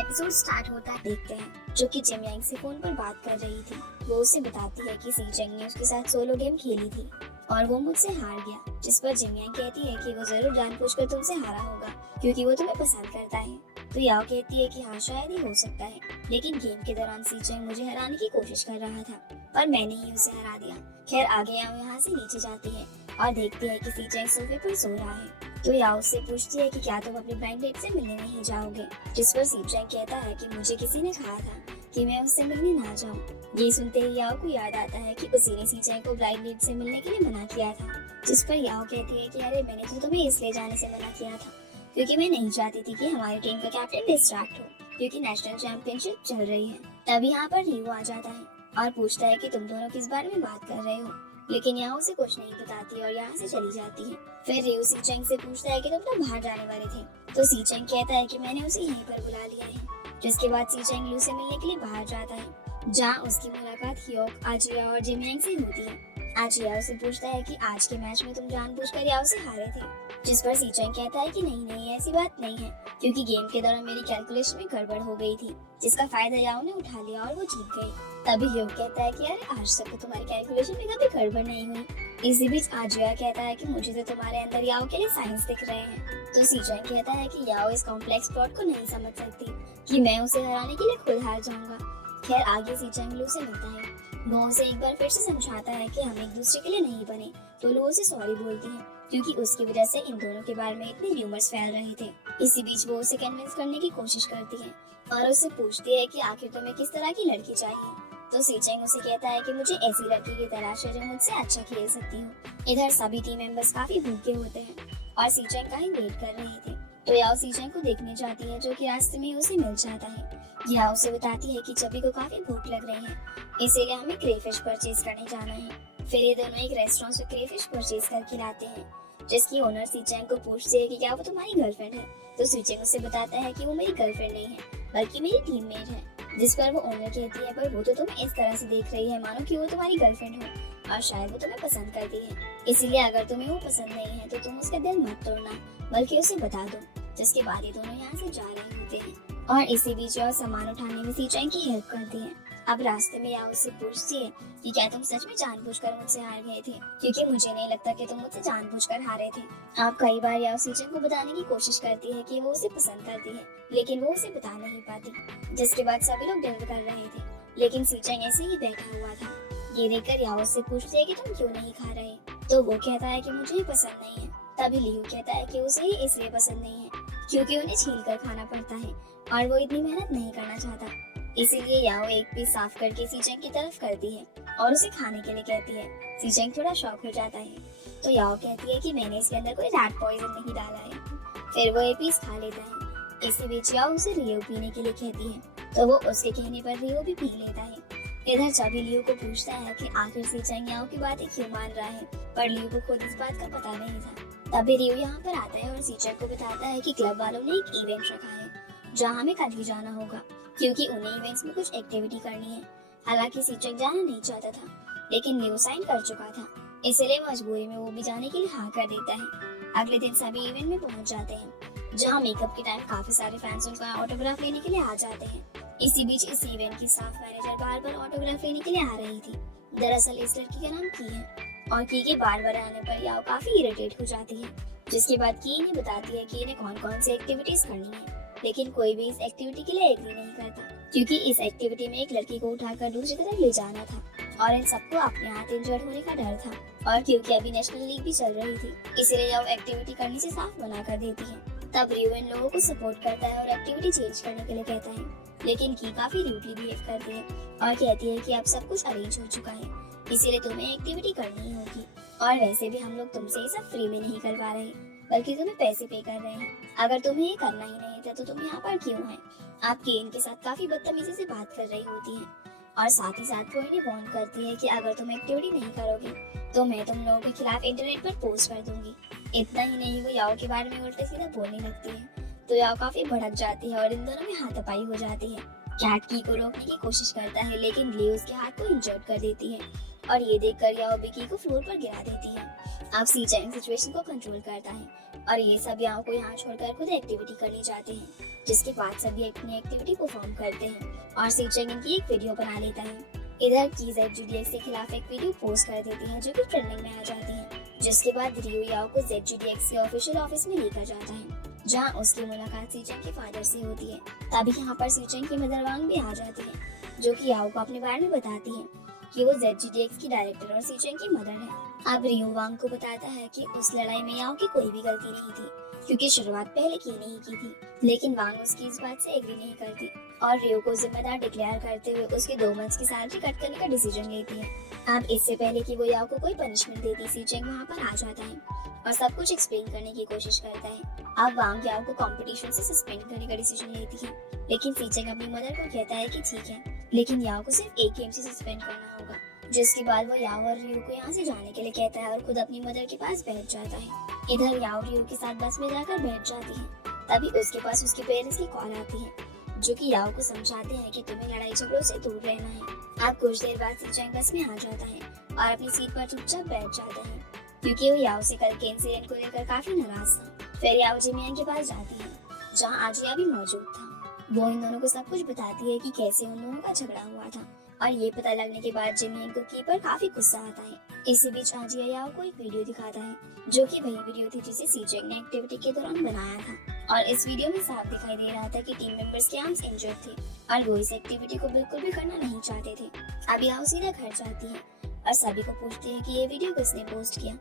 Episode start होता है देखते हैं जो कि जिम यांग से फोन पर बात कर रही थी। वो उसे बताती है कि सी चेंग ने उसके साथ सोलो गेम खेली थी और वो मुझसे हार गया, जिस पर जिम यांग कहती है कि वो जरूर जानबूझकर तुमसे हारा होगा क्योंकि वो तुम्हें पसंद करता है। तो याओ कहती है कि हाँ शायद ही हो सकता है, लेकिन गेम के दौरान सी चेंग मुझे हराने की कोशिश कर रहा था पर मैंने ही उसे हरा दिया। खैर आगे याओ यहाँ से नीचे जाती है और देखती है कि सी चेंग सोफे पर सो रहा है। तो याओ उससे पूछती है कि क्या तुम अपनी ब्लाइंड डेट से मिलने नहीं जाओगे, जिस पर सी चेंग कहता है कि मुझे किसी ने कहा था कि मैं उससे मिलने ना जाऊं। ये सुनते ही याओ को याद आता है कि उसी ने सी चेंग को ब्लाइंड डेट से मिलने के लिए मना किया था, जिस पर याओ कहती है कि अरे मैंने तो तुम्हें इसलिए जाने से मना किया था क्योंकि मैं नहीं चाहती थी कि हमारी टीम का कैप्टन डिस्ट्रैक्ट हो क्योंकि नेशनल चैंपियनशिप चल रही है। तभी यहाँ पर रियो आ जाता है और पूछता है कि तुम दोनों किस बारे में बात कर रहे हो, लेकिन याओ उसे कुछ नहीं बताती और यहाँ से चली जाती है। फिर रियो सी चेंग से पूछता है कि तुम तो बाहर जाने वाले थे, तो सी चेंग कहता है कि मैंने उसे यहीं पर बुला लिया है, जिसके बाद सी चेंग लू से मिलने के लिए बाहर जाता है जहाँ उसकी मुलाकात ह्योक, आजिया और जिम यांग से होती है। आजिया उसे पूछता है कि आज के मैच में तुम जानबूझकर याओ से हारे थे, जिस पर सी चेंग कहता है कि नहीं ऐसी बात नहीं है क्योंकि गेम के दौरान मेरी कैलकुलेशन में गड़बड़ हो गई थी, जिसका फायदा याओ ने उठा लिया और वो जीत गई। तभी ह्योक कहता है कि अरे आज तक तो तुम्हारी कैलकुलेशन में कभी गड़बड़ नहीं हुई। इसी बीच आजिया कहता है कि मुझे तो तुम्हारे अंदर याओ के लिए साइंस दिख रहे हैं। तो सी चेंग कहता है कि याओ इस कॉम्प्लेक्स प्लॉट को नहीं समझ सकती कि मैं उसे हराने के लिए खुद हार जाऊंगा। खैर आगे सी चेंग लू से मिलता है। वो उसे एक बार फिर से समझाता है कि हम एक दूसरे के लिए नहीं बने, तो लू उसे सॉरी बोलती है क्योंकि उसकी वजह से इन दोनों के बारे में इतने र्यूमर्स फैल रहे थे। इसी बीच वो उसे कन्विंस करने की कोशिश करती है और उससे पूछती है कि आखिर तुम्हें किस तरह की लड़की चाहिए। तो सी चेंग उसे कहता है कि मुझे ऐसी लड़की की तलाश है जो मुझसे अच्छा खेल सकती हो। इधर सभी टीम मेंबर्स काफी भूखे होते हैं और सी चेंग का ही वेट कर रहे थे। तो याओ सी चेंग को देखने जाती है जो कि रास्ते में उसे मिल जाता है। याओ उसे बताती है कि चबी को काफी भूख लग रही है, इसीलिए हमें क्रेफिश परचेज करने जाना है। फिर ये दोनों एक रेस्टोरेंट से क्रेफिश परचेज करके लाते हैं, जिसकी ओनर सी चेंग को पूछती है कि क्या वो तुम्हारी गर्लफ्रेंड है। तो सी चेंग उसे बताता है कि वो मेरी गर्लफ्रेंड नहीं है बल्कि मेरी टीममेट है, जिस पर वो ओनर कहती है पर वो तो तुम्हें इस तरह से देख रही है मानो कि वो तुम्हारी गर्लफ्रेंड हो और शायद वो तुम्हें पसंद करती है, इसीलिए अगर तुम्हें वो पसंद नहीं है तो तुम उसका दिल मत तोड़ना बल्कि उसे बता दो। जिसके बाद ये दोनों यहाँ से जा रहे होते हैं और इसी बीच और सामान उठाने में सी चेंग की हेल्प करती है। अब रास्ते में याओ उससे पूछती है कि क्या तुम सच में जानबूझकर मुझसे हार गए थे, क्योंकि मुझे नहीं लगता कि तुम मुझसे जानबूझकर हारे थे। आप कई बार याओ सी चेंग को बताने की कोशिश करती है कि वो उसे पसंद करती है, लेकिन वो उसे बता नहीं पाती। जिसके बाद सभी लोग डिनर कर रहे थे, लेकिन सी चेंग ऐसे ही बैठा हुआ था। ये देखकर याओ उससे पूछती है कि तुम क्यों नहीं खा रहे, तो वो कहता है कि मुझे पसंद नहीं है। तभी लियू कहता है कि उसे ही इसलिए पसंद नहीं है क्योंकि उन्हें छील कर खाना पड़ता है और वो इतनी मेहनत नहीं करना चाहता, इसीलिए याओ एक पीस साफ करके सी चेंग की तरफ करती है और उसे खाने के लिए कहती है। सी चेंग थोड़ा शॉक हो जाता है, तो याओ कहती है कि मैंने इसके अंदर कोई रैट पॉइजन नहीं डाला है। फिर वो ये पीस खा लेता है। इसी बीच याओ उसे रियो पीने के लिए कहती है, तो वो उसके कहने पर रियो भी पी लेता है। इधर चाबी लियो को पूछता है कि आखिर सी चेंग याओ की बातें क्यों मान रहा है, पर लियो को खुद इस बात का पता नहीं था। तभी रियो यहाँ पर आता है और सी चेंग को बताता है कि क्लब वालों ने एक इवेंट रखा है जहाँ हमें कल ही जाना होगा क्योंकि उन्हें इवेंट्स में कुछ एक्टिविटी करनी है। हालांकि सी चेंग जाना नहीं चाहता था, लेकिन लियो साइन कर चुका था, इसलिए मजबूरी में वो भी जाने के लिए हाँ कर देता है। अगले दिन सभी इवेंट में पहुंच जाते हैं जहाँ मेकअप के टाइम काफी सारे फैंस उनका ऑटोग्राफ लेने के लिए आ जाते हैं। इसी बीच इस इवेंट की स्टाफ मैनेजर बार बार ऑटोग्राफ लेने के लिए आ रही थी। दरअसल इस लड़की का नाम की है और की के बार बार आने पर याओ काफी इरिटेट हो जाती है। जिसके बाद की इन्हें बताती है कि इन्हें कौन कौन सी एक्टिविटीज करनी है, लेकिन कोई भी इस एक्टिविटी के लिए एग्री नहीं करता क्योंकि इस एक्टिविटी में एक लड़की को उठाकर दूसरी तरफ ले जाना था और इन सबको अपने हाथ इंजर्ड होने का डर था। और क्योंकि अभी नेशनल लीग भी चल रही थी, इसलिए याओ एक्टिविटी करने से साफ मना कर देती है। तब रियो इन लोगों को सपोर्ट करता है और एक्टिविटी चेंज करने के लिए कहता है, लेकिन की काफी रूडली बिहेव करती है और कहती है कि अब सब कुछ अरेंज हो चुका है, इसीलिए तुम्हें एक्टिविटी करनी ही होगी और वैसे भी हम लोग तुमसे ये सब फ्री में नहीं करवा रहे बल्कि तुम्हें पैसे पे कर रहे हैं। अगर तुम्हें ये करना ही नहीं था तो तुम यहाँ पर क्यों हैं? आप केन के साथ काफी बदतमीजी से बात कर रही होती है और साथ ही साथ वो इन्हें वार्न करती है कि अगर तुम एक्टिविटी नहीं करोगे तो मैं तुम लोगों के खिलाफ इंटरनेट पर पोस्ट कर दूंगी। इतना ही नहीं, वो याओ के बारे में उल्टे सीधा बोलने लगती है, तो याओ काफी भड़क जाती है और इन दोनों में हाथापाई हो जाती है। कैट की को रोकने की कोशिश करता है, लेकिन लियो उसके हाथ को इंजर्ड कर देती है और ये देखकर याओ बिकी को फ्लोर पर गिरा देती है। अब सी चेंग सिचुएशन को कंट्रोल करता है और ये सब याओ को यहाँ छोड़कर खुद एक्टिविटी करने जाते हैं, जिसके बाद सभी अपनी एक्टिविटी परफॉर्म करते हैं और सीचेंग इनकी एक वीडियो बना लेता है। इधर की ZGDX के खिलाफ एक वीडियो पोस्ट कर देती है जो कि ट्रेंडिंग में आ जाती है, जिसके बाद रियो याओ को ZGDX के ऑफिशियल ऑफिस में लेकर जाता है, जहाँ उसकी मुलाकात सीचेंग के फादर से होती है। तभी यहाँ पर सीचेंग की मदर वांग भी आ जाती है, जो कि याओ को अपने बारे में बताती है कि वो ZGDX की डायरेक्टर और सीचेंग की मदर है। अब रियो वांग को बताता है कि उस लड़ाई में याओ की कोई भी गलती नहीं थी, क्योंकि शुरुआत पहले की नहीं की थी। लेकिन वांग उसकी इस बात से एग्री नहीं करती और रियो को जिम्मेदार डिक्लेयर करते हुए उसके 2 मंथ्स की सैलरी कट करने का डिसीजन लेती है। अब इससे पहले कि वो याओ को कोई पनिशमेंट देती, सीचेंग वहाँ पर आ जाता है और सब कुछ एक्सप्लेन करने की कोशिश करता है। अब वांग याओ को कंपटीशन से सस्पेंड करने का डिसीजन लेती है, लेकिन सीचेंग अपनी मदर को कहता है कि ठीक है, लेकिन याओ को सिर्फ एक गेम से सस्पेंड करना होगा। जिसके बाद वो याओ और रियो को यहाँ से जाने के लिए कहता है और खुद अपनी मदर के पास बैठ जाता है। इधर याओ रियो के साथ बस में जाकर बैठ जाती है। तभी उसके पास उसके पेरेंट्स की कॉल आती है, जो कि याओ को समझाते हैं कि तुम्हें लड़ाई झगड़ों से दूर रहना है। अब कुछ देर बाद सीचेंग बस में आ जाता है और अपनी सीट पर चुपचाप बैठ जाता है, क्योंकि वो याओ से कल के इंसिडेंट को लेकर काफी नाराज था। फिर याओ जिमियांग के पास जाती है, जहाँ आजिया भी मौजूद था। वो इन दोनों को सब कुछ बताती है कि कैसे उन दोनों का झगड़ा हुआ था, और ये पता लगने के बाद जिमियांग को की पर काफी गुस्सा आता है। इसी बीच आजिया याओ को एक वीडियो दिखाता है, जो कि वही वीडियो थी जिसे सीचेंग ने एक्टिविटी के दौरान बनाया था, और इस वीडियो में साफ दिखाई दे रहा था कि टीम मेंबर्स के आर्म्स इंजर्ड थे और वो इस एक्टिविटी को बिल्कुल भी करना नहीं चाहते थे। अब याओ सीधा घर जाती है और सभी को पूछती है कि ये वीडियो किसने पोस्ट किया,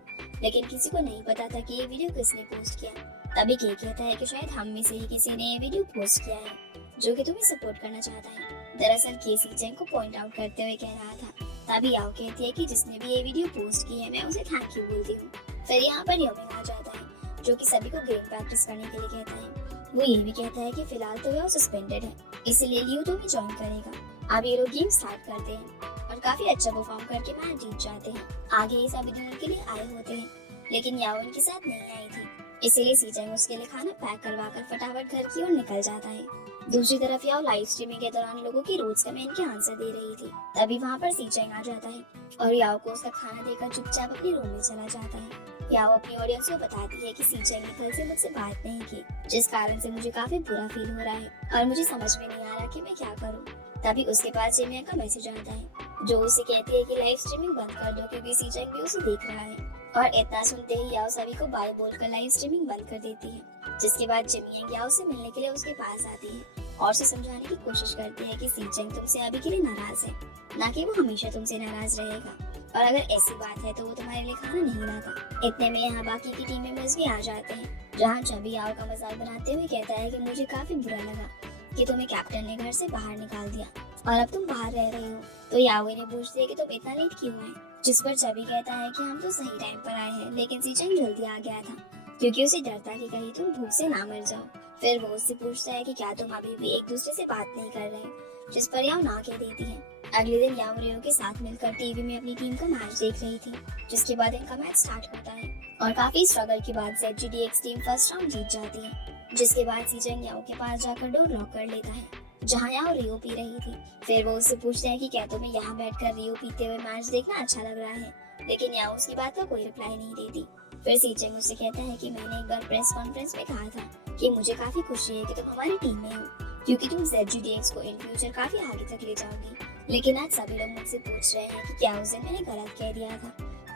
लेकिन किसी को नहीं पता था कि ये वीडियो किसने पोस्ट किया। तभी के कहता है कि शायद हम में से ही किसी ने ये वीडियो पोस्ट किया है, जो कि तुम्हें सपोर्ट करना चाहता है। दरअसल के सीचेंग को पॉइंट आउट करते हुए कह रहा था। तभी याओ कहती है कि जिसने भी ये वीडियो पोस्ट की है मैं उसे थैंक यू बोलती हूँ। फिर यहाँ पर योमिंग आ जाता है, जो कि सभी को गेम प्रैक्टिस करने के लिए कहता है। वो ये भी कहता है कि फिलहाल तो वो सस्पेंडेड है, इसीलिए लियो तो भी ज्वाइन करेगा। अब ये लोग गेम स्टार्ट करते हैं और काफी अच्छा परफॉर्म करके मैच जीत जाते हैं। आगे ये सभी डिनर के लिए आए होते हैं, लेकिन याओ उनके साथ नहीं आई थी, इसीलिए सीचेंग उसके लिए खाना पैक करवाकर फटाफट घर की ओर निकल जाता है। दूसरी तरफ याओ लाइव स्ट्रीमिंग के दौरान लोगों की रोज कमेंट के आंसर दे रही थी। तभी वहाँ पर सीचेंग आ जाता है और याओ को उसका खाना देकर चुपचाप अपने रूम में चला जाता है। याओ अपनी ऑडियंस को बताती है कि सीचेंग ने कल से मुझसे बात नहीं की, जिस कारण से मुझे काफी बुरा फील हो रहा है और मुझे समझ में नहीं आ रहा कि मैं क्या करूँ। तभी उसके पास जिमियांग का मैसेज आता है, जो उसे कहती है कि लाइव स्ट्रीमिंग बंद कर दो, क्योंकि सीचेंग भी उसे देख रहा है। और इतना सुनते ही याओ सभी को बाय बोलकर लाइव स्ट्रीमिंग बंद कर देती है। जिसके बाद जिमियांग याओ से मिलने के लिए उसके पास आती है और उसे समझाने की कोशिश करती है कि सीचेंग तुमसे अभी के लिए नाराज है, ना कि वो हमेशा तुमसे नाराज रहेगा, और अगर ऐसी बात है तो वो तुम्हारे लिए खाना नहीं लाता। इतने में यहाँ बाकी की टीम मेंबर्स भी आ जाते हैं, जहाँ चबी याओ का मजाक बनाते हुए कहता है कि मुझे काफी बुरा लगा कि तुम्हें कैप्टन ने घर से बाहर निकाल दिया और अब तुम बाहर रह रहे हो। तो याओ ने पूछती है कि तुम इतना लेट क्यों आए, जिस पर चबी कहता है कि हम तो सही टाइम पर आए हैं, लेकिन सीचेंग जल्दी आ गया था, क्योंकि उसे डर था कि कहीं तुम भूख से ना मर जाओ। फिर वो उससे पूछता है कि क्या तुम अभी भी एक दूसरे से बात नहीं कर रहे, जिस पर याओ ना कह देती है। अगले दिन याओ रियो के साथ मिलकर टीवी में अपनी टीम का मैच देख रही थी, जिसके बाद इनका मैच स्टार्ट होता है और काफी स्ट्रगल के बाद ZGDX टीम फर्स्ट राउंड जीत जाती है। जिसके बाद सीचेंग याओ के पास जाकर डोर लॉक कर लेता है, जहाँ याओ रियो पी रही थी। फिर वो उससे पूछता है कि क्या तुम्हें यहाँ बैठकर रियो पीते हुए मैच देखना अच्छा लग रहा है, लेकिन याओ उसकी बात का कोई रिप्लाई नहीं देती। फिर सीचेंग उससे कहता है कि मैंने एक बार प्रेस कॉन्फ्रेंस में कहा था कि मुझे काफी खुशी है कि तुम हमारी टीम में हो, क्योंकि तुम ZGDX को इन फ्यूचर काफी आगे तक ले जाओगी। लेकिन आज सभी लोग मुझसे पूछ रहे हैं कि क्या उस दिन मैंने गलत कह दिया था,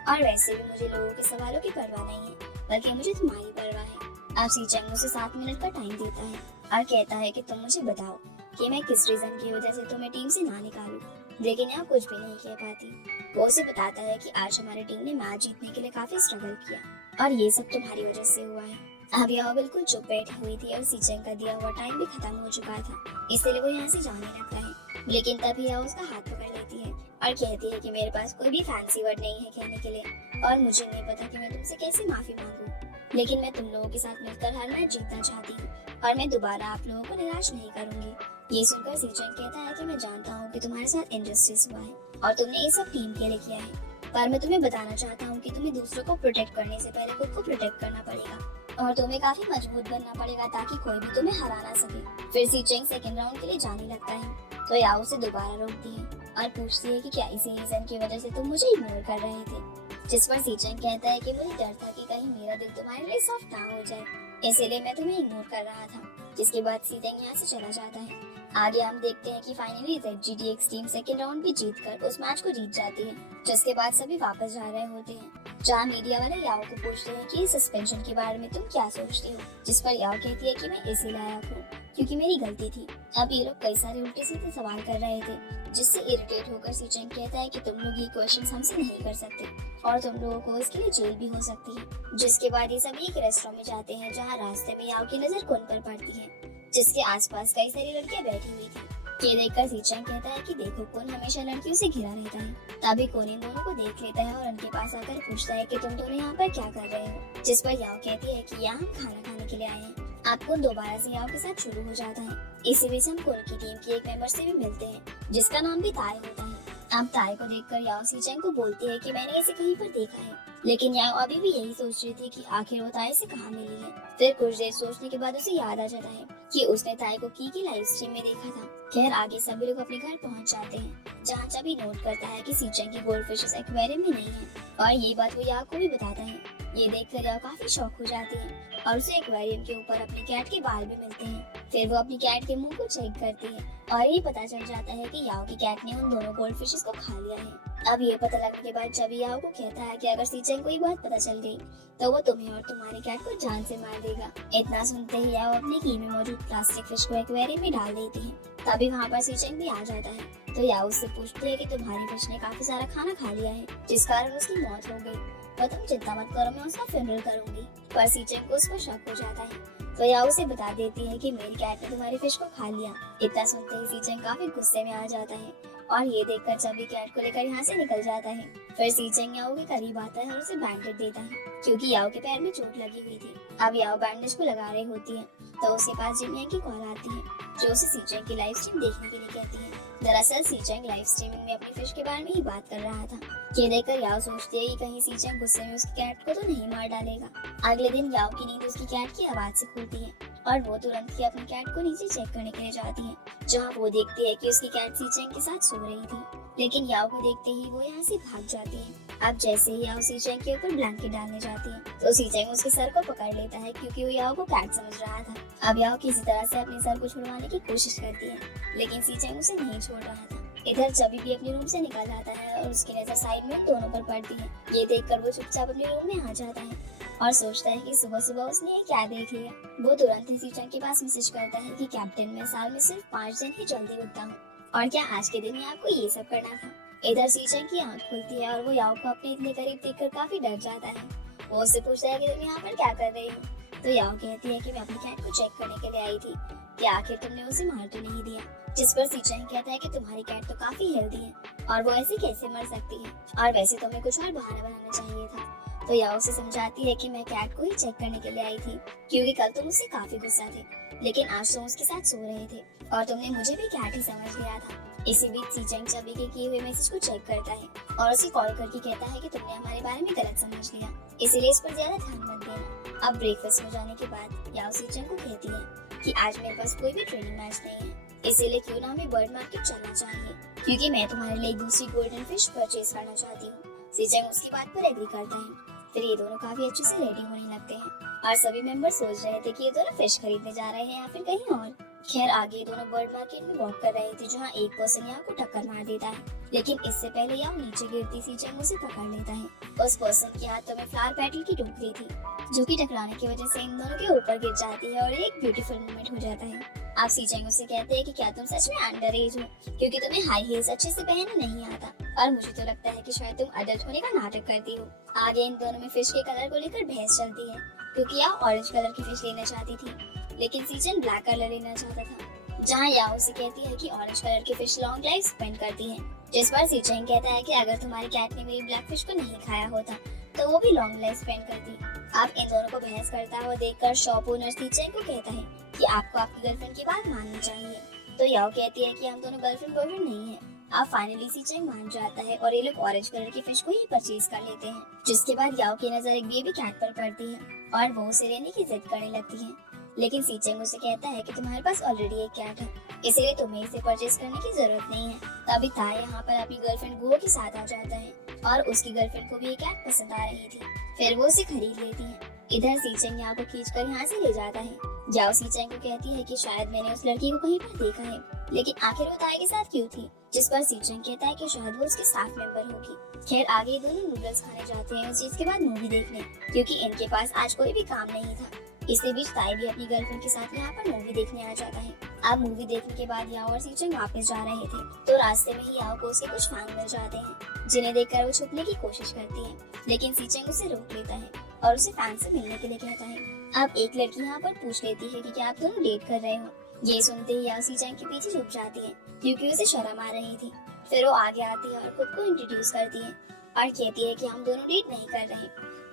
और वैसे भी मुझे लोगों के सवालों की परवाह नहीं है, बल्कि मुझे तुम्हारी परवाह है। अब सीचेंग उसे 7 मिनट का टाइम देता है और कहता है कि तुम मुझे बताओ कि मैं किस रीजन की वजह से तुम्हें टीम से ना निकालूं। लेकिन यहाँ कुछ भी नहीं कह पाती। वो उसे बताता है कि आज हमारी टीम ने मैच जीतने के लिए काफी स्ट्रगल किया और ये सब तुम्हारी वजह से हुआ है। अब यह बिल्कुल चुप बैठी हुई थी और सीचेंग का दिया हुआ टाइम भी खत्म हो चुका था, इसलिए वो यहाँ से जाने लगता है। लेकिन तभी यह उसका हाथ पकड़ लेती है और कहती है कि मेरे पास कोई भी फैंसी वर्ड नहीं है कहने के लिए, और मुझे नहीं पता कि मैं तुमसे कैसे माफी मांगूं, लेकिन मैं तुम लोगों के साथ मिलकर हर मैच जीतना चाहती हूँ और मैं दोबारा आप लोगों को निराश नहीं करूंगी। ये सुनकर सीचेंग कहता है कि मैं जानता हूँ कि तुम्हारे साथ इनजस्टिस हुआ है और तुमने ये सब टीम के लिए किया है, पर मैं तुम्हें बताना चाहता हूँ कि तुम्हें दूसरों को प्रोटेक्ट करने से पहले खुद को प्रोटेक्ट करना पड़ेगा और तुम्हें काफी मजबूत बनना पड़ेगा ताकि कोई भी तुम्हें हरा ना सके। फिर सीचेंग सेकंड राउंड के लिए जाने लगता है तो याओ उसे दोबारा रोकती है और पूछती है कि क्या इसी रीजन की वजह से तुम मुझे इग्नोर कर रहे थे। जिस पर सीचेंग कहता है कि मुझे डर था कि कहीं मेरा दिल तुम्हारे लिए सॉफ्ट ना हो जाए, इसीलिए मैं तुम्हें इग्नोर कर रहा था। जिसके बाद सीचेंग यहाँ से चला जाता है। आगे हम देखते हैं कि finally ZGTX team second round भी जीतकर उस मैच को जीत जाती है। जिसके बाद सभी वापस जा रहे होते हैं, जहाँ मीडिया वाले याओ को पूछते हैं कि सस्पेंशन के बारे में तुम क्या सोचती हो, जिस पर याओ कहती है कि मैं इसे लाया हूँ क्योंकि मेरी गलती थी। अब ये लोग कई सारे उल्टे सीधे सवाल कर रहे थे, जिससे इरिटेट होकर सीचेंग कहता है कि तुम लोग ये क्वेश्चंस हमसे नहीं कर सकते और तुम लोगों को इसके लिए जेल भी हो सकती है। जिसके बाद ये सभी एक रेस्टोरेंट में जाते हैं, जहाँ रास्ते में याओ की नजर कुन पर पड़ती है, जिसके आसपास कई सारी लड़कियां बैठी हुई थी। ये देखकर सीचेंग कहता है कि देखो कुन हमेशा लड़कियों से घिरा रहता है। तभी कुन इन दोनों को देख लेता है और उनके पास आकर पूछता है कि तुम दोनों यहाँ पर क्या कर रहे हो, जिस पर याओ कहती है कि यहाँ हम खाना खाने के लिए आए हैं। आपको दोबारा से याओ के साथ शुरू हो जाता है। इसी बीच हम कुन की टीम की एक मेंबर से भी मिलते हैं, जिसका नाम भी ताए होता है। अब ताए को देखकर याओ सीचेंग को बोलती है कि मैंने इसे कहीं पर देखा है, लेकिन याओ अभी भी यही सोच रही थी कि आखिर वो ताए से कहाँ मिली है। फिर कुछ देर सोचने के बाद उसे याद आ जाता है कि उसने ताए को की लाइव स्ट्रीम में देखा था। खैर आगे सभी लोग अपने घर पहुंच जाते हैं, जहाँ चबी नोट करता है कि सीचेंग की गोल्डफिशेस एक्वेरियम में नहीं है, और ये बात वो याओ को भी बताता है। ये देखकर याओ काफी शॉक हो जाती है और उसे एक्वेरियम के ऊपर अपनी कैट के बाल भी मिलते हैं। फिर वो अपनी कैट के मुंह को चेक करती है और ये पता चल जाता है कि याओ की कैट ने उन दोनों गोल्डफिशेस को खा लिया है। अब ये पता लगने के बाद चबी याओ को कहता है कि अगर सीचेंग को ये बात पता चल गई तो वो तुम्हें और तुम्हारी कैट को जान से मार देगा। इतना सुनते ही याओ अपनी की में मौजूद प्लास्टिक फिश को एक्वेरियम में डाल देती है। तभी वहाँ पर सीचेंग भी आ जाता है, तो याओ उससे पूछती है कि तुम्हारी फिश ने काफी सारा खाना खा लिया है, जिस कारण उसकी मौत हो गई। पर तुम चिंता मत करो, मैं उसका फ्यूनरल करूंगी। पर सीचेंग को उस पर शक हो जाता है, तो याओ उसे बता देती है कि मेरी कैट ने तुम्हारी फिश को खा लिया। इतना सुनते ही सीचेंग काफी गुस्से में आ जाता है और ये देखकर चबी कैट को लेकर यहाँ से निकल जाता है। फिर सीचेंग याओ के करीब आता है और उसे बैंडेज देता है, क्योंकि याओ के पैर में चोट लगी हुई थी। अब याओ बैंडेज को लगा रही होती है, तो उसके पास जिमियांग की कॉल आती है, जो उसे सीचेंग की लाइव स्ट्रीम देखने के लिए कहती है। दरअसल सीचेंग लाइव स्ट्रीमिंग में अपनी फिश के बारे में ही बात कर रहा था। ये देखकर याओ सोचती है कि कहीं सीचेंग गुस्से में उसकी कैट को तो नहीं मार डालेगा। अगले दिन याओ की नींद उसकी कैट की आवाज से खुलती है और वो तुरंत ही अपनी कैट को नीचे चेक करने के लिए जाती है, जहाँ वो देखती है कि उसकी कैट सीचेंग के साथ सो रही थी। लेकिन याओ को देखते ही वो यहाँ से भाग जाती है। अब जैसे ही याओ सीचेंग के ऊपर ब्लैंकेट डालने जाती है, तो सीचेंग उसके सर को पकड़ लेता है, क्योंकि वो याओ को कैट समझ रहा था। अब याओ किसी तरह से अपने सर को छुड़वाने की कोशिश करती है, लेकिन सीचेंग उसे नहीं छोड़ रहा था। इधर चबी भी अपने रूम से निकल आता है और उसकी नजर साइड में दोनों पर पड़ती है। ये देखकर वो चुपचाप अपने रूम में आ जाता है और सोचता है कि सुबह सुबह उसने ये क्या देख लिया। वो तुरंत ही सीचेंग के पास मैसेज करता है कि कैप्टन, मैं साल में सिर्फ 5 दिन ही जल्दी उठता हूँ, और क्या आज के दिन में आपको ये सब करना था। इधर सीचेंग की आंख खुलती है और वो याओ को अपने इतने करीब देखकर काफी डर जाता है। वो उससे पूछता है कि तुम यहाँ पर क्या कर रही हो, तो याओ कहती है कि मैं अपनी कैट को चेक करने के लिए आई थी कि आखिर तुमने उसे मार तो नहीं दिया। जिस पर सीचेंग कहता है कि तुम्हारी कैट तो काफी हेल्दी है और वो ऐसे कैसे मर सकती है, और वैसे तुम्हें कुछ और बहाना बनाना चाहिए था। तो याओ उसे समझाती है कि मैं कैट को ही चेक करने के लिए आई थी, क्योंकि कल तुम उससे काफी गुस्सा थे, लेकिन आज तुम उसके साथ सो रहे थे और तुमने मुझे भी कैट ही समझ लिया था। इसी बीच सीचेंग चबी के किए हुए मैसेज को चेक करता है और उसे कॉल करके कहता है कि तुमने हमारे बारे में गलत समझ लिया, इसीलिए इस पर ज्यादा ध्यान मत देना। अब ब्रेकफास्ट हो जाने के बाद याओ सीचेंग को कहती है कि आज मेरे पास कोई भी ट्रेनिंग मैच नहीं है, इसीलिए क्यों ना हमें बर्ड मार्केट चलना चाहिए, क्योंकि मैं तुम्हारे लिए एक दूसरी गोल्डन फिश परचेज करना चाहती हूँ। सीचेंग उसकी बात पर एग्री करता है। फिर ये दोनों काफी अच्छे से रेडी होने लगते हैं और सभी मेंबर सोच रहे थे कि ये दोनों फिश खरीदने जा रहे हैं या फिर कहीं और। खैर आगे दोनों बर्ड मार्केट में वॉक कर रहे थे, जहाँ एक पर्सन याओ को टक्कर मार देता है, लेकिन इससे पहले याओ नीचे गिरती सीचेंग उसे पकड़ लेता है। उस पर्सन के हाथों में फ्लावर पेटल की टोकरी थी, जो कि टकराने की वजह से इन दोनों के ऊपर गिर जाती है और एक ब्यूटीफुल मोमेंट हो जाता है। आप सीचेंग उससे कहते हैं कि क्या तुम सच में अंडर एज हो, क्योंकि तुम्हें हाई हील्स अच्छे से पहनना नहीं आता, और मुझे तो लगता है कि शायद तुम अडल्ट होने का नाटक करती हो। आगे इन दोनों में फिश के कलर को लेकर बहस चलती है, क्योंकि याओ ऑरेंज कलर की फिश लेना चाहती थी, लेकिन सीचेंग ब्लैक कलर लेना चाहता था, जहाँ याओ से कहती है कि ऑरेंज कलर की फिश लॉन्ग लाइफ स्पेंड करती है। जिस पर सीचेंग कहता है कि अगर तुम्हारी कैट ने मेरी ब्लैक फिश को नहीं खाया होता तो वो भी लॉन्ग लाइफ स्पेंड करती। अब इन दोनों को बहस करता हुआ देखकर शॉप ओनर सीचेंग को कहता है कि आपको आपकी गर्लफ्रेंड की बात माननी चाहिए। तो याओ कहती है कि हम दोनों गर्लफ्रेंड बॉयफ्रेंड नहीं है। अब फाइनली सीचेंग मान जाता है और ये लोग ऑरेंज कलर की फिश को ही परचेज कर लेते हैं। जिसके बाद याओ की नजर एक बेबी कैट पर पड़ती है और वो उसे लेने की जिद करने लगती है, लेकिन सीचेंग उसे कहता है कि तुम्हारे पास ऑलरेडी एक कैट है, इसलिए तुम्हें इसे परचेज करने की जरूरत नहीं है। तभी ताए यहाँ पर अपनी गर्लफ्रेंड गुओ के साथ आ जाता है और उसकी गर्लफ्रेंड को भी ये कैट पसंद आ रही थी। फिर वो उसे खरीद लेती है। इधर सीचेंग याओ को खींचकर यहाँ से ले जाता है। याओ सीचेंग को कहती है कि शायद मैंने उस लड़की को कहीं पर देखा है, लेकिन आखिर वो ताई के साथ क्यों थी? जिस पर सीचेंग कहता है कि शायद वो उसके स्टाफ मेंबर होगी। खैर आगे दोनों नूडल्स खाने जाते हैं उस चीज के बाद मूवी देखने, क्योंकि इनके पास आज कोई भी काम नहीं था। इसी बीच ताई भी अपनी गर्लफ्रेंड के साथ यहाँ पर मूवी देखने आ जाता है। अब मूवी देखने के बाद याओ और सीचेंग वापस जा रहे थे, तो रास्ते में ही याओ को उसके कुछ फैन मिल जाते हैं, जिन्हें देखकर वो छुपने की कोशिश करती है, लेकिन सीचेंग उसे रोक लेता है और उसे फैन से मिलने के लिए कहता है। अब एक लड़की यहाँ पर पूछ लेती है कि क्या आप दोनों डेट कर रहे हो। ये सुनते ही याओ सीचेंग के पीछे छुप जाती है, क्योंकि उसे शर्म आ रही थी। फिर वो आगे आती है और खुद को इंट्रोड्यूस करती है और कहती है कि हम दोनों डेट नहीं कर रहे,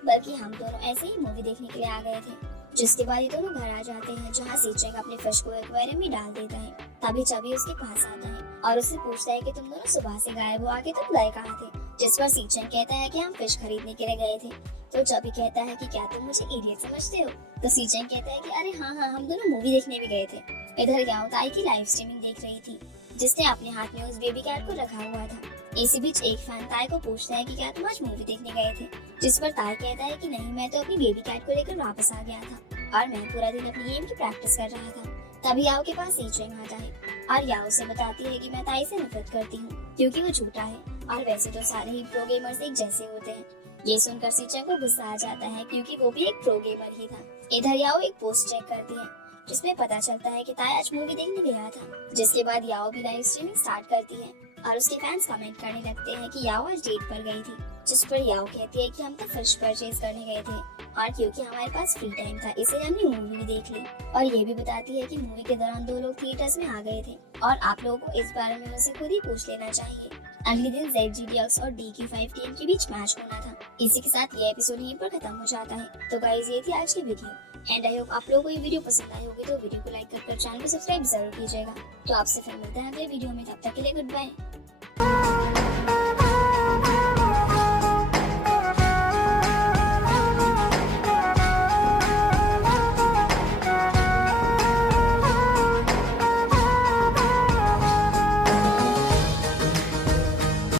बल्कि हम दोनों ऐसे ही मूवी देखने के लिए आ गए थे। जिसके बाद ये दोनों घर आ जाते हैं, जहाँ सीचेंग अपने फिश को एक्वेरियम में डाल देता है। तभी चबी उसके पास आता है और उससे पूछता है कि तुम दोनों सुबह से गायब हो, आगे तुम गए कहाँ थे? जिस पर सीचेंग कहता है कि हम फिश खरीदने के लिए गए थे। तो चबी कहता है कि क्या तुम मुझे इडियट समझते हो? तो सीचेंग कहता है कि अरे हाँ, हम दोनों मूवी देखने भी गए थे। इधर याओ ताई की लाइव स्ट्रीमिंग देख रही थी, जिसने अपने हाथ में उस बेबी कैट को रखा हुआ था। इसी बीच एक फैन ताई को पूछता है कि क्या तुम आज मूवी देखने गए थे? जिस पर ताई कहता है कि नहीं, मैं तो अपनी बेबी कैट को लेकर वापस आ गया था और मैं पूरा दिन अपनी गेम की प्रैक्टिस कर रहा था। तभी याओ के पास सीचेंग आता है और याओ से बताती है कि मैं ताई से नफरत करती हूँ, क्योंकि वो झूठा है और वैसे तो सारे ही प्रो गेमर्स एक जैसे होते हैं। ये सुनकर सीचेंग को गुस्सा आ जाता है, क्योंकि वो भी एक प्रो गेमर ही था। इधर याओ एक पोस्ट चेक करती है, जिसमें पता चलता है कि ताई आज मूवी देखने गया था। जिसके बाद याओ भी लाइव स्ट्रीमिंग स्टार्ट करती है और उसके फैंस कमेंट करने लगते हैं कि याओ आज डेट पर गई थी। जिस पर याओ कहती है कि हम तो फिश परचेज करने गए थे और क्योंकि हमारे पास फ्री टाइम था, इसलिए हमने मूवी भी देख ली। और ये भी बताती है कि मूवी के दौरान 2 लोग थिएटर्स में आ गए थे और आप लोगों को इस बारे में उनसे खुद ही पूछ लेना चाहिए। अगले दिन ZGDX और DQ5 टीम के बीच मैच होना था। इसी के साथ ये एपिसोड यहीं पर खत्म हो जाता है। तो गाइस ये थी आज की वीडियो एंड आई होप आप लोगों को ये वीडियो पसंद आई होगी। तो वीडियो को लाइक कर चैनल को सब्सक्राइब जरूर कीजिएगा। तो आपसे फिर मिलते हैं अगले वीडियो में, तब तक के लिए गुड बाय।